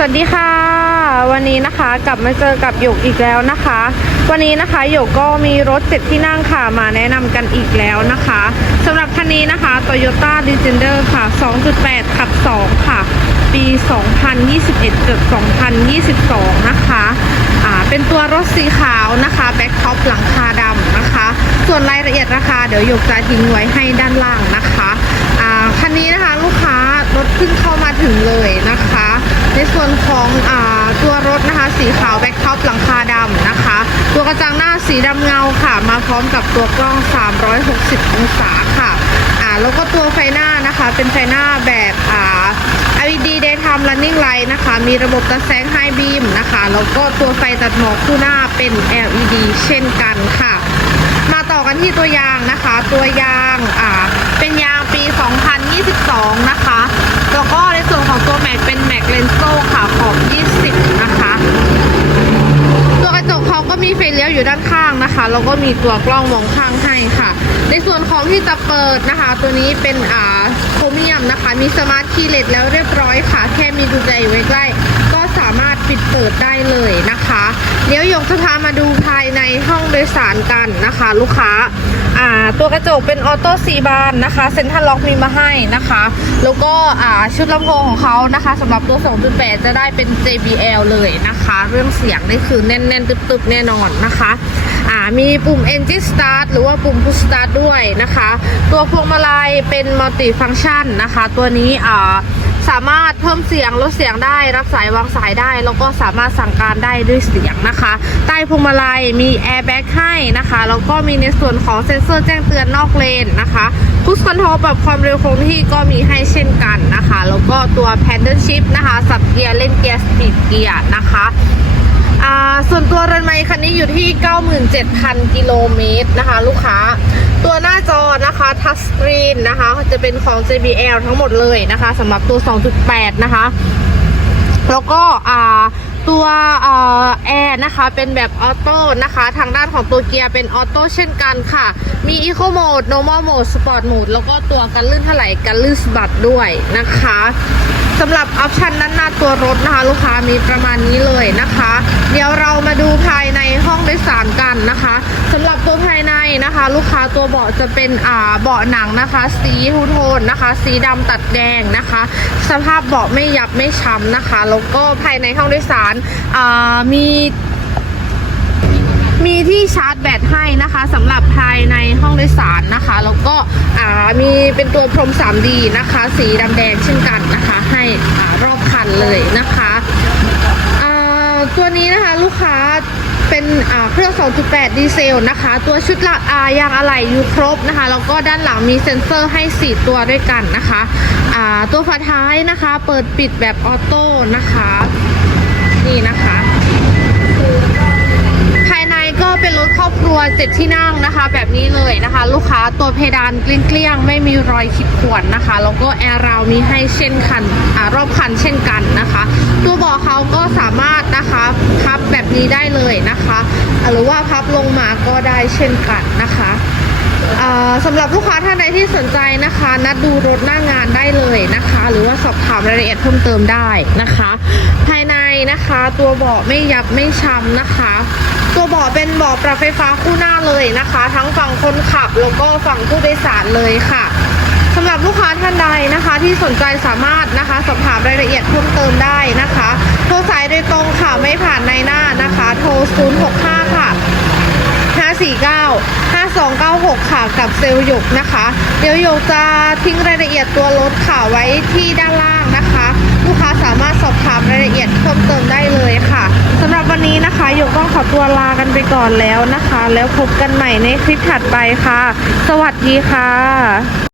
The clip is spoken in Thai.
สวัสดีค่ะ วันนี้นะคะกลับมาเจอกับหยกอีกแล้วนะคะ วันนี้นะคะหยกก็มีรถเจ็ดที่นั่งค่ะมาแนะนำกันอีกแล้วนะคะสำหรับคันนี้นะคะ Toyota Legender ค่ะ 2.8 ขับ 2 ค่ะ ปี 2021เกิด2022 นะคะอ่าเป็นตัวรถสีขาวนะคะแบ็คท็อปหลังคาดำนะคะ ส่วนรายละเอียดราคาเดี๋ยวหยกจะทิ้งไว้ให้ด้านล่างนะคะอ่าคันนี้นะคะลูกค้ารถเพิ่งเข้ามาถึงเลยนะคะ ในส่วนของอตัวรถนะคะ สีขาวแบ็คท็อปหลังคาดำนะคะ ตัวกระจังหน้าสีดำเงาค่ะ มาพร้อมกับตัวกล้อง 360 องศาค่ะอ่าแล้วก็ตัวไฟหน้านะคะ เป็นไฟหน้าแบบอ่า LED daytime running light นะคะ มีระบบตัดแสง high beam นะคะ แล้วก็ตัวไฟตัดหมอกคู่หน้าเป็น LED เช่นกันค่ะ มาต่อกันที่ตัวยางนะคะ ตัวยางอ่าเป็นยางปี 2022 นะคะ แล้วก็มีตัวกล้องมองข้างให้ค่ะ ในส่วนของที่จะเปิดนะคะ ตัวนี้เป็นอ่าโครเมียมนะคะ มีสมาร์ทคีย์เลสแล้วเรียบร้อยค่ะ แค่มีดูใจอยู่ใกล้ ก็สามารถปิดเปิดได้เลยนะคะเดี๋ยวหยกจะพามาดูภายในห้องโดยสารกันนะคะ ลูกค้าอ่าตัวกระจกเป็นออโต้ซีบานนะคะเซ็นทรัลล็อกมีมาให้นะคะ แล้วก็อ่าชุดลำโพงของเขานะคะสำหรับตัว 2.8 จะได้เป็น JBL เลยนะคะ เรื่องเสียงนี่คือแน่นๆ ตึบๆ แน่นอนนะคะ อ่ามีปุ่ม Engine Start หรือว่าปุ่ม Push Start ด้วยนะคะ ตัวพวงมาลัยเป็น Multi Function นะคะ ตัวนี้อ่าสามารถเพิ่มเสียงลดเสียงได้รับสายวางสายได้ แล้วก็สามารถสั่งการได้ด้วยเสียงนะคะ ใต้พวงมาลัยมีแอร์แบ็กให้นะคะ แล้วก็มีในส่วนของเซ็นเซอร์แจ้งเตือนนอกเลนนะคะพุชคอนโทรลปรับความเร็วคงที่ก็มีให้เช่นกันนะคะ แล้วก็ตัวแพนเดิลชิพนะคะ สับเกียร์เล่นเกียร์สปีดเกียร์นะคะ อ่าส่วนตัวรือนไมคันนี้อยู่ที่ 97,000 กิโลเมตรนะคะ ลูกค้า ตัวหน้าจอนะคะทัชสกรีนนะคะจะเป็นของ JBL ทั้งหมดเลยนะคะสำหรับตัว 2.8 นะคะ แล้วก็อ่าตัวอแอร์นะคะเป็นแบบออโต้นะคะ ทางด้านของตัวเกียร์เป็นออโต้เช่นกันค่ะ มี Eco Mode Normal Mode Sport Mode แล้วก็ตัวกันลื่นถลายกันลื่นสะบัดด้วยนะคะ สำหรับออปชันด้านหน้าตัวรถนะคะ ลูกค้ามีประมาณนี้เลยนะคะ เดี๋ยวเรามาดูภายในห้องโดยสารกันนะคะสำหรับตัวภายในนะคะ ลูกค้าตัวเบาะจะเป็นอ่าเบาะหนังนะคะ สีทูโทนนะคะ สีดำตัดแดงนะคะ สภาพเบาะไม่ยับไม่ช้ำนะคะแล้วก็ภายในห้องโดยสารอ่ามี มีที่ชาร์จแบตให้นะคะสำหรับภายในห้องโดยสารนะคะ แล้วก็มีเป็นตัวพรม 3D นะคะ สีดำแดงเช่นกันนะคะ ให้อรอบคันเลยนะคะตัวนี้นะคะลูกค้าเป็นเครื่อง 2.8 ดีเซลนะคะ ตัวชุดละอ่ายางอะไหล่อยู่ครบนะคะ แล้วก็ด้านหลังมีเซ็นเซอร์ให้ 4 ตัวด้วยกันนะคะตัวฝาท้ายนะคะเปิดปิดแบบออโต้นะคะ นี่นะคะ เป็นรถครอบครัวเจ็ดที่นั่งนะคะ แบบนี้เลยนะคะ ลูกค้าตัวเพดานเกลี้ยงๆ ไม่มีรอยขีดข่วนนะคะ แล้วก็แอร์ราวมีให้เช่นคันอรอบคันเช่นกันนะคะ ตัวเบาะเขาก็สามารถนะคะพับแบบนี้ได้เลยนะคะ หรือว่าพับลงมาก็ได้เช่นกันนะคะสำหรับลูกค้าท่านใดที่สนใจนะคะ นัดดูรถหน้างานได้เลยนะคะ หรือว่าสอบถามรายละเอียดเพิ่มเติมได้นะคะ นนะคะ ตัวเบาะไม่ยับไม่ช้ำนะคะ ตัวเบาะเป็นเบาะปรับไฟฟ้าคู่หน้าเลยนะคะ ทั้งฝั่งคนขับแล้วก็ฝั่งผู้โดยสารเลยค่ะสำหรับลูกค้าท่านใดนะคะ ที่สนใจสามารถนะคะสอบถามรายละเอียดเพิ่มเติมได้นะคะโทรสายโดยตรงค่ะไม่ผ่านในหน้านะคะ โทร 065 ค่ะ 549 5296 ค่ะกับเซลล์หยกนะคะ เดี๋ยวหยกจะทิ้งรายละเอียดตัวรถค่ะไว้ที่ด้านล่างนะคะ ลูกค้า สอบถามรายละเอียดเพิ่มเติมได้เลยค่ะสำหรับวันนี้นะคะโยกต้องขอตัวลากันไปก่อนแล้วนะคะ แล้วพบกันใหม่ในคลิปถัดไปค่ะ สวัสดีค่ะ